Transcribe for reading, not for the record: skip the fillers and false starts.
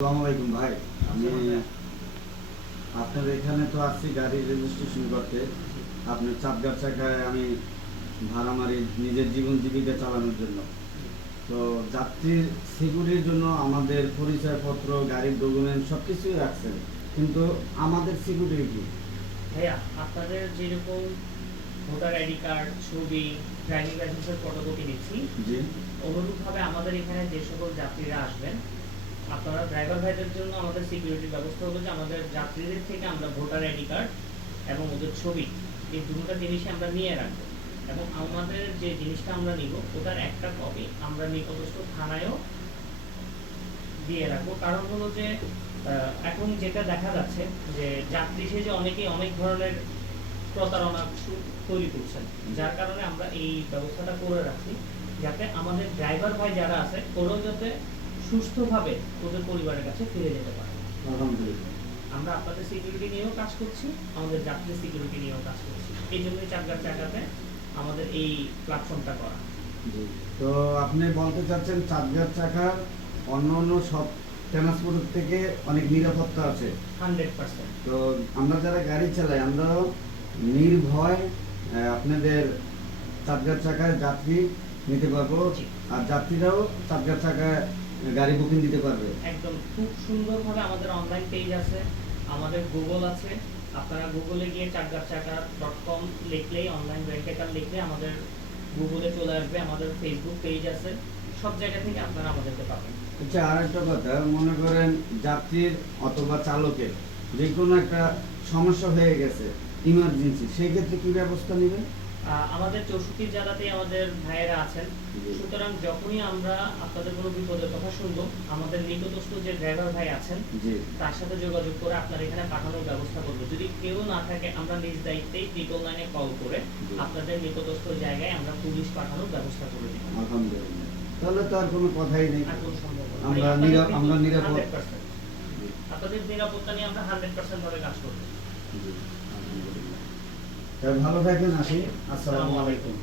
আসসালামু আলাইকুম ভাই। আমি আপনার এখানে তো আসছি গাড়ি রেজিস্ট্রেশন করতে। আপনার চাপগার চাকায় আমি ভাড়া মারি নিজের জীবন জীবিকা চালানোর জন্য। তো যাত্রীর সিকিউরিটির জন্য আমাদের পরিচয়পত্র, গাড়ির ডকুমেন্ট সব কিছুই রাখছেন, কিন্তু আমাদের সিকিউরিটি কি? ভাইয়া, আপনাদের যেরকম ভোটার আইডি কার্ড, ছবি, ড্রাইভিং লাইসেন্সের ফটোকপি নিচ্ছি, জি, অনুরূপভাবে আমাদের এখানে যে সকল যাত্রীরা আসবেন, আপনারা ড্রাইভার ভাইদের জন্য আমাদের সিকিউরিটির ব্যবস্থা হলো যে আমাদের যাত্রীদের থেকে আমরা ভোটার আইডি কার্ড এবং ওদের ছবি, এই দুটো জিনিসই আমরা নিয়ে রাখবো। এবং আমাদের যে জিনিসটা আমরা নিব ওটার একটা কপি আমরা নিকটস্থ থানায়ও দিয়ে রাখবো। কারণ হলো যে এখন যেটা দেখা যাচ্ছে যে যাত্রী সেজে অনেকেই অনেক ধরনের প্রতারণা তৈরি করছেন, যার কারণে আমরা এই ব্যবস্থাটা করে রাখছি যাতে আমাদের ড্রাইভার ভাই যারা আছে ওরাও যাতে সুস্থভাবে ওদের পরিবারের কাছে ফিরে যেতে পারে। আলহামদুলিল্লাহ। আমরা আপনাদের সিকিউরিটি নিয়েও কাজ করছি, আমাদের যাত্রী সিকিউরিটি নিয়েও কাজ করছি। এই জন্যই চাকদার চাকাতে আমাদের এই প্ল্যাটফর্মটা করা। জি, তো আপনি বলতে চাচ্ছেন চাপগার চাকার অন্য অন্য সব ট্রান্সপোর্টের থেকে অনেক নিরাপত্তা আছে। 100%। তো আমরা যারা গাড়ি চালাই আমরাও নির্ভয় আপনাদের চাপগার চাকায় যাত্রী নিতে পারবো, জি। আর যাত্রীরাও চাপগার চাকায় গাড়ি বুকিং দিতে পারবে। একদম খুব সুন্দরভাবে আমাদের অনলাইন পেজ আছে, আমাদের গুগল আছে। আপনারা গুগলে গিয়ে চাকদারচাকা.com লিখলেই, অনলাইন ব্যাংকেকার লিখলে আমাদের গুগলে চলে আসবে। আমাদের ফেসবুক পেজ আছে, সব জায়গা থেকে আপনারা আমাদেরকে পাবেন। আচ্ছা, আর একটা কথা, মনে করেন যাত্রীর অথবা চালকের যে কোনো একটা সমস্যা হয়ে গেছে, ইমার্জেন্সি, সেই ক্ষেত্রে কি ব্যবস্থা নেবেন? আমাদের 64 জেলাতেই আমাদের ভাইয়েরা আছেন। জি। সুতরাং যখনই আমরা আপনাদের কোনো বিপদের কথা শুনবো, আমাদের নিকটস্থ যে ড্রাইভার ভাই আছেন জি, তার সাথে যোগাযোগ করে আপনার এখানে পাঠানোর ব্যবস্থা করবো। যদি কেউ না থাকে আমরা নিজ দায়িত্বেই 999-এ কল করে জি। আপনাদের নিকটস্থ জায়গায় আমরা পুলিশ পাঠানোর ব্যবস্থা করে দিব। আলহামদুলিল্লাহ। তাহলে তো আর কোনো কথাই নেই। আর কোনো সম্ভাবনা নেই। আমরা আমরা নিরাপদ। 100%। আপনাদের নিরাপত্তা নিয়ে আমরা 100% ভাবে কাজ করবো। জি, আলহামদুলিল্লাহ। তাই ভালো থাকেন, আসি। আসসালামু আলাইকুম।